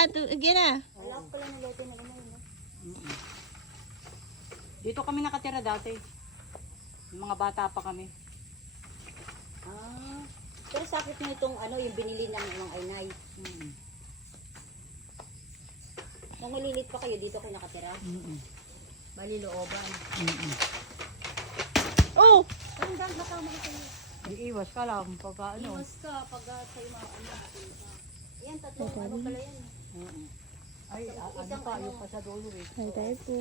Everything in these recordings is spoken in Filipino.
Again na. Wala ko pala nalote na gano'n. Dito kami nakatira dati. Yung mga bata pa kami. Ah. Pero sakit mo itong ano, yung binili ng mga inay. Nung malilit pa kayo, dito kayo nakatira? Bali looban. Oh! Parang dahil nakama ka kayo. Iiwas ka lang pagka ano. Iwas ka pag sa'yo mga ano. Yan, tatlong ano pala yan. Ay, ano pa, yung pa sa dulo eh. Ay, tayo po.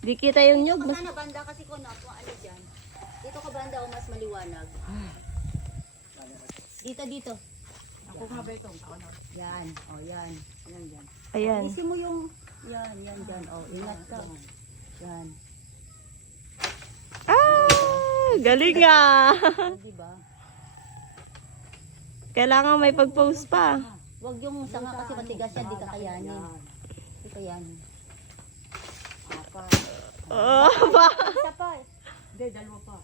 Di kita yung nyug. Dito ka sana banda kasi kung ano dyan. Dito ka banda o mas maliwanag. Dito. Ako nga betong. Ako na. Yan, o yan. Yan, yan. Ayan. Isi mo yung, yan, dyan. O, ingat ka. Yan. Ah! Galing ah! O, diba? Kailangan may pag-post pa. Huwag yung sanga kasi matigas yan, di kakayanin. Di kayanin. Apat. Oh, ba? Isa pa eh. Hindi, dalawa pa.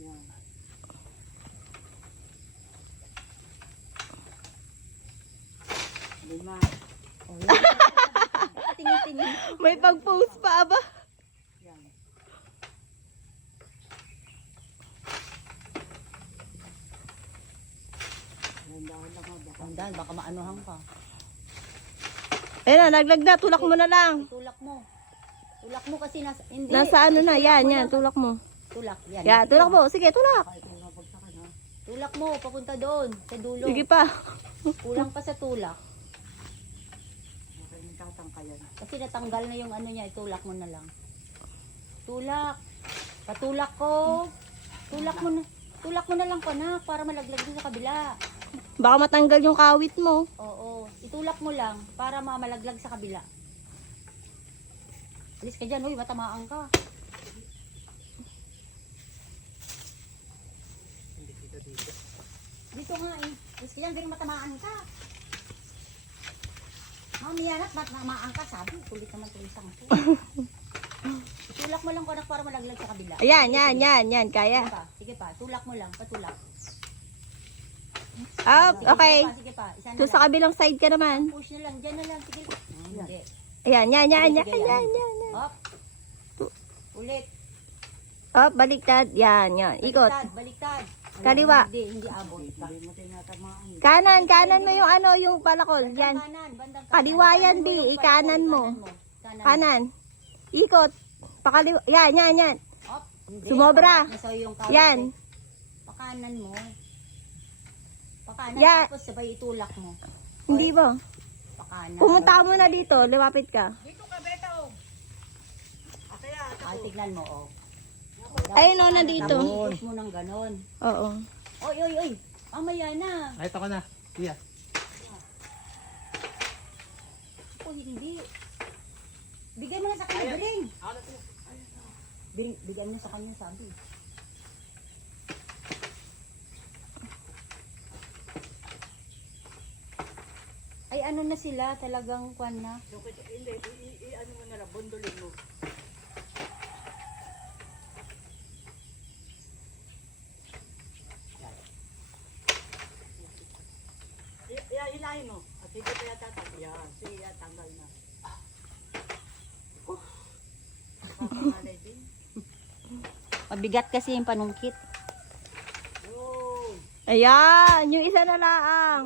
Yan. Lima. O, yan. Tingin-tingin. May pag-post pa ba? Yan. Dahan lang ako. Tandaan, baka maanuhan ka. Ayun na, naglag na. Tulak mo na lang. Tulak mo. Tulak mo kasi hindi. Nasa ano na. Yan. Tulak mo. Tulak, yan. Yan, tulak mo. Sige, tulak. Kahit kung nabagsakan ha. Tulak mo, papunta doon, sa dulo. Sige pa. Kulang pa sa tulak. Okay, nagtatangka yan. Kasi natanggal na yung ano niya, itulak mo na lang. Tulak. Patulak ko. Tulak mo na. Tulak mo na lang ko na para malaglag din sa kabila. Baka matanggal yung kawit mo. Oo. Itulak mo lang para malaglag sa kabila. Alis ka dyan, uy, matamaan ka. Dito nga eh. Alis ka dyan, biglang matamaan ka. Mamaya na't matamaan ka, sabi. Kulit naman tulisang ko. Itulak mo lang ko para malaglag sa kabila. Ayan, yan. Kaya. Sige pa, tulak mo lang, patulak. Up, okay. Sige pa, isa na So, lang. sa kabilang side ka naman. Push na lang, dyan na lang, sige. Hindi. Ayan. Sige, yan. Hop. Ulit. Up, baliktad. Yan. Ikot. Baliktad. Kaliwa. Hindi abot. Hindi mo tinatamaan. Kanan mo yung ano, yung palakol. Yan. Kanan, bandang kanan. Kaliwa yan, Kanan mo di. yung Ikanan mo. Kanan. Kanan. Ikot. Pakaliwa. Yan. Hop. Hindi. Sumobra. Nasa yung kawit Yan. eh. Pakanan mo. Pakanan, Yeah. tapos sabay itulak mo. Hindi ba? Pakanan. Pumunta mo na dito. Lumapit ka. Dito ka, Beto. Ataya. Ay, tignan mo, oh. Ayun o, nandito. Tapos push mo ng ganon. Oo. Oy. Mamaya na. Ay, ito ka na. Iya. O, hindi. Bigay mo na sa kanya, Biring. Biring, bigay mo na sa kanya, sabi. Ay, ano na sila, talagang kwan na. Hindi, ano mo na lang, bundulin mo. Ilahin mo. At hindi kaya tatanggal. Yan, sige, tanggal na. Nakakangalay din. Mabigat kasi yung panungkit. Yun. Ayan. Yung isa na laang.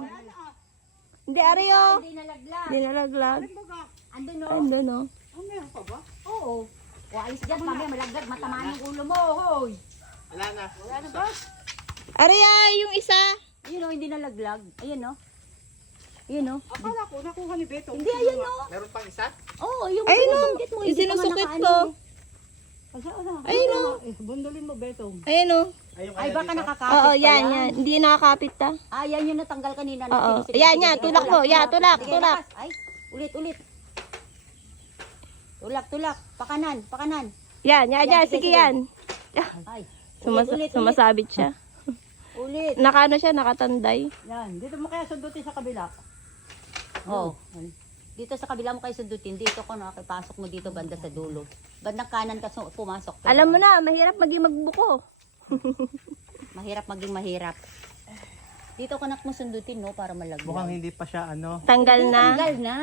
Hindi, Aryo. Hindi nalaglag. Hindi nalaglag. Baga, Andun no? Andun o. meron pa ba? Oo. O, alis dyan, mamaya malaglag, matamaan yung ulo mo, hoy. Wala na. Wala na ba? Arya, yung isa. Ayun o, hindi nalaglag. Ayun o. Ayun o. Akala ko, nakuha ni Beto. Hindi, ayun o. Meron pang isa? Oo, yung Ayun o. sinusungkit mo. Yung hindi pa nga sinusukit nakaano ko. eh. Ayun o. Bundulin mo, Beto. Ayun o. Ay, baka nakakapit Oo, pa yan. Hindi nakakapit ta. Ah, yan yung natanggal kanina. Oo. Sige, Yan, sige, yan. sige. Tulak mo. Yan, tulak. Sige, Tulak. lakas. Ay, ulit. Tulak. Pakanan. Yan. Sige, Sige, sige. yan. Ay, ulit. Sumasabit siya. Ulit. Nakano siya, nakatanday. Yan, dito mo kaya sundutin sa kabila. Oh. Dito sa kabila mo kayo sundutin. Dito ko nakipasok mo dito banda sa dulo. Bandang kanan ka pumasok. Alam mo na, mahirap maging magbuko. Mahirap maging mahirap. Dito ko nak mo sundutin, no, para malaglag. Mukhang hindi pa siya ano. Tanggal na. Tanggal na.